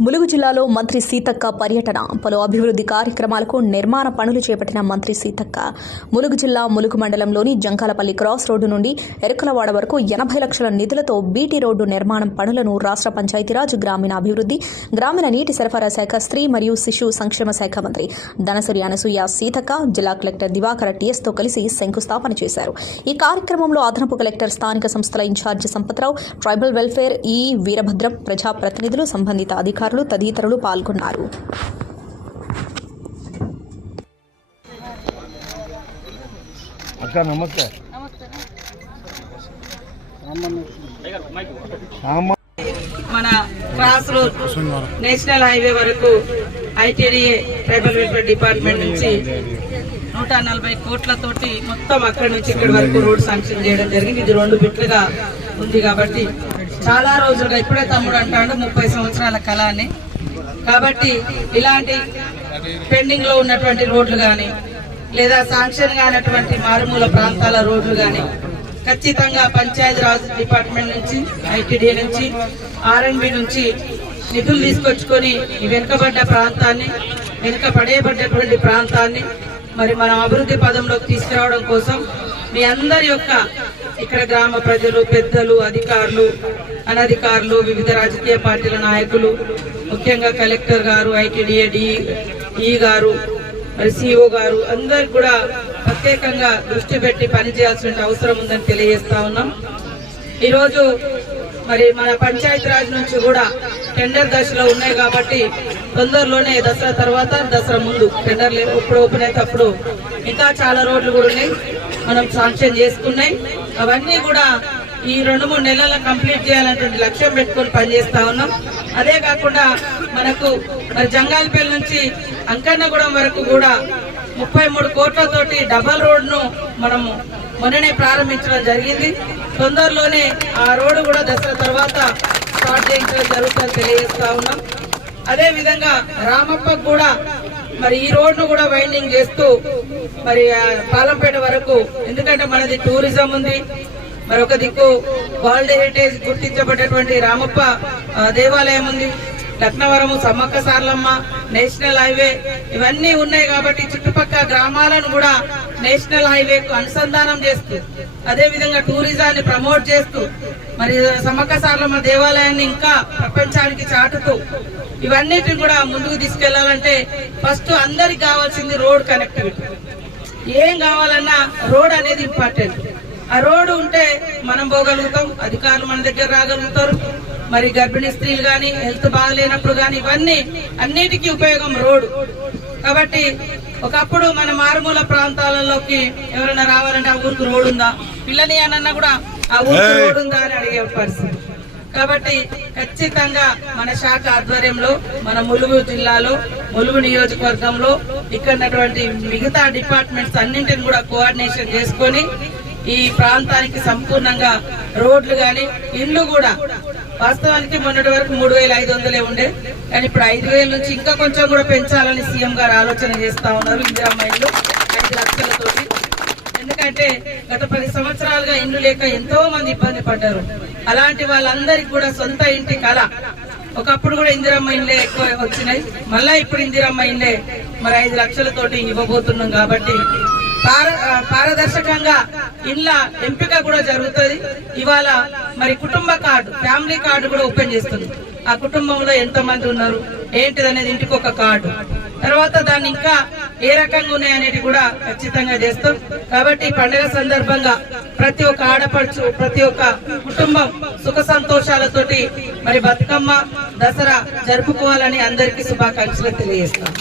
ములుగు జిల్లాలో మంత్రి సీతక్క పర్యటన. పలు అభివృద్ధి కార్యక్రమాలకు నిర్మాణ పనులు చేపట్టిన మంత్రి సీతక్క. ములుగు జిల్లా ములుగు మండలంలోని జంకాలపల్లి క్రాస్ రోడ్డు నుండి ఎరుకలవాడ వరకు ఎనభై లక్షల నిధులతో బీటీ రోడ్డు నిర్మాణం పనులను రాష్ట్ర పంచాయతీరాజ్ గ్రామీణ అభివృద్ధి గ్రామీణ నీటి సరఫరా శాఖ స్త్రీ మరియు శిశు సంక్షేమ శాఖ మంత్రి ధనసురి అనసూయ సీతక్క జిల్లా కలెక్టర్ దివాకర టీఎస్తో కలిసి శంకుస్థాపన చేశారు. ఈ కార్యక్రమంలో అదనపు కలెక్టర్ స్థానిక సంస్థల ఇన్ఛార్జి సంపత్రావు ట్రైబల్ వెల్ఫేర్ ఈ వీరభద్రం ప్రజాప్రతినిధులు సంబంధిత అధికారులు తదితరులు పాల్గొన్నారు. అక్క నమస్తే. అమ్మ మన క్రాస్ రోడ్ నేషనల్ హైవే వరకు ఐటీడీఏ ట్రైబల్ వెల్ఫేర్ డిపార్ట్మెంట్ నుంచి నూట నలభై కోట్లతోటి మొత్తం అక్కడి నుంచి ఇక్కడి వరకు రోడ్ శాంక్షన్ చేయడం జరిగింది. ఇది రెండు బిట్లుగా ఉంది కాబట్టి చాలా రోజులుగా ఇప్పుడే తమ్ముడు అంటాడు ముప్పై సంవత్సరాల కళ అని కాబట్టి ఇలాంటి పెండింగ్లో ఉన్నటువంటి రోడ్లు కానీ లేదా శాంక్షన్ కానటువంటి మారుమూల ప్రాంతాల రోడ్లు కానీ ఖచ్చితంగా పంచాయతీరాజ్ డిపార్ట్మెంట్ నుంచి ఐటీడీ నుంచి ఆర్ఎండ్బి నుంచి నిధులు తీసుకొచ్చుకొని ఈ వెనుకబడ్డ ప్రాంతాన్ని వెనుక పడేయబడ్డటువంటి ప్రాంతాన్ని మరి మనం అభివృద్ధి పదంలోకి తీసుకురావడం కోసం మీ అందరి యొక్క ఇక్కడ గ్రామ ప్రజలు పెద్దలు అధికారులు అనధికారులు వివిధ రాజకీయ పార్టీల నాయకులు ముఖ్యంగా కలెక్టర్ గారు ఐటీడీఏ ఈ గారు మరి సిఇఓ గారు అందరు కూడా ప్రత్యేకంగా దృష్టి పెట్టి పనిచేయాల్సిన అవసరం ఉందని తెలియజేస్తా ఉన్నాం. ఈరోజు మరి మన పంచాయతీ రాజ్ నుంచి కూడా టెండర్ దశలో ఉన్నాయి కాబట్టి తొందరలోనే దసరా తర్వాత దసరా ముందు టెండర్ ఎప్పుడు ఓపెన్ అయితే అప్పుడు ఇంకా చాలా రోడ్లు కూడా ఉన్నాయి. మనం శాంక్షన్ చేసుకున్నాయి. అవన్నీ కూడా ఈ రెండు మూడు నెలల కంప్లీట్ చేయాలనేటువంటి లక్ష్యం పెట్టుకొని పనిచేస్తా ఉన్నాం. అదే కాకుండా మనకు మరి జంగాలపల్లి నుంచి అంకన్నగూడెం వరకు కూడా ముప్పై మూడు కోట్లతోటి డబల్ రోడ్ను మనము మొన్ననే ప్రారంభించడం జరిగింది. తొందరలోనే ఆ రోడ్డు కూడా దసరా తర్వాత స్టార్ట్ చేయించడం జరుగుతుందని తెలియజేస్తా ఉన్నాం. అదే విధంగా రామప్పకు కూడా మరి ఈ రోడ్ను కూడా వైండింగ్ చేస్తూ మరి పాలంపేట వరకు ఎందుకంటే మనది టూరిజం ఉంది. మరి ఒక దిక్కు వరల్డ్ హెరిటేజ్ గుర్తించబడ్డటువంటి రామప్ప దేవాలయం ఉంది. లక్నవరము సమ్మక్క సార్లమ్మ నేషనల్ హైవే ఇవన్నీ ఉన్నాయి కాబట్టి చుట్టుపక్కల గ్రామాలను కూడా నేషనల్ హైవేకు అనుసంధానం చేస్తూ అదే విధంగా టూరిజాన్ని ప్రమోట్ చేస్తూ మరి సమ్మక్క సార్లమ్మ దేవాలయాన్ని ఇంకా ప్రపంచానికి చాటుతూ ఇవన్నిటిని కూడా ముందుకు తీసుకెళ్ళాలంటే ఫస్ట్ అందరికి కావాల్సింది రోడ్ కనెక్టివిటీ ఏం కావాలన్నా రోడ్ అనేది ఇంపార్టెంట్. ఆ రోడ్డు ఉంటే మనం పోగలుగుతాం అధికారులు మన దగ్గర రాగలుగుతారు మరి గర్భిణీ స్త్రీలు కానీ హెల్త్ బాగలేనప్పుడు కానీ ఇవన్నీ అన్నిటికీ ఉపయోగం రోడ్డు కాబట్టి ఒకప్పుడు మన మారుమూల ప్రాంతాలలోకి ఎవరైనా రావాలంటే ఆ ఊరికి రోడ్ ఉందా? పిల్లని అనన్నా కూడా ఆ ఊరికి రోడ్ ఉందా అని అడిగే పరిస్థితి. కాబట్టి ఖచ్చితంగా మన శాఖ ఆధ్వర్యంలో మన ములుగు జిల్లాలో ములుగు నియోజకవర్గంలో ఇక్కడ మిగతా డిపార్ట్మెంట్స్ అన్నింటిని కూడా కోఆర్డినేషన్ చేసుకొని ఈ ప్రాంతానికి సంపూర్ణంగా రోడ్లు గాని ఇల్లు కూడా వాస్తవానికి మొన్నటి వరకు మూడు వేల ఐదు వందలే ఉండే. కానీ ఇప్పుడు ఐదు వేల నుంచి ఇంకా కొంచెం కూడా పెంచాలని సీఎం గారు ఆలోచన చేస్తా ఉన్నారు ఇందిరమ్మ ఇల్లు ఐదు లక్షలతోటి. ఎందుకంటే గత పది సంవత్సరాలుగా ఇండ్లు లేక ఎంతో మంది ఇబ్బంది పడ్డారు. అలాంటి వాళ్ళందరికీ కూడా సొంత ఇంటి కళ. ఒకప్పుడు కూడా ఇందిరమ్మ ఇండ్లే ఎక్కువ వచ్చినాయి. మళ్ళా ఇప్పుడు ఇందిరమ్మ ఇండ్లే మరి ఐదు లక్షలతోటి ఇవ్వబోతున్నాం కాబట్టి పారదర్శకంగా ఇళ్ళ ఎంపిక కూడా జరుగుతుంది. ఇవాళ మరి కుటుంబ కార్డు ఫ్యామిలీ కార్డు కూడా ఓపెన్ చేస్తుంది. ఆ కుటుంబంలో ఎంత మంది ఉన్నారు ఏంటిది అనేది ఇంటికి ఒక కార్డు. తర్వాత దాన్ని ఇంకా ఏ రకంగా ఉన్నాయి అనేది కూడా ఖచ్చితంగా చేస్తాం. కాబట్టి పండుగ సందర్భంగా ప్రతి ఒక్క ఆడపడుచు ప్రతి ఒక్క కుటుంబం సుఖ సంతోషాలతోటి మరి బతుకమ్మ దసరా జరుపుకోవాలని అందరికీ శుభాకాంక్షలు తెలియజేస్తాం.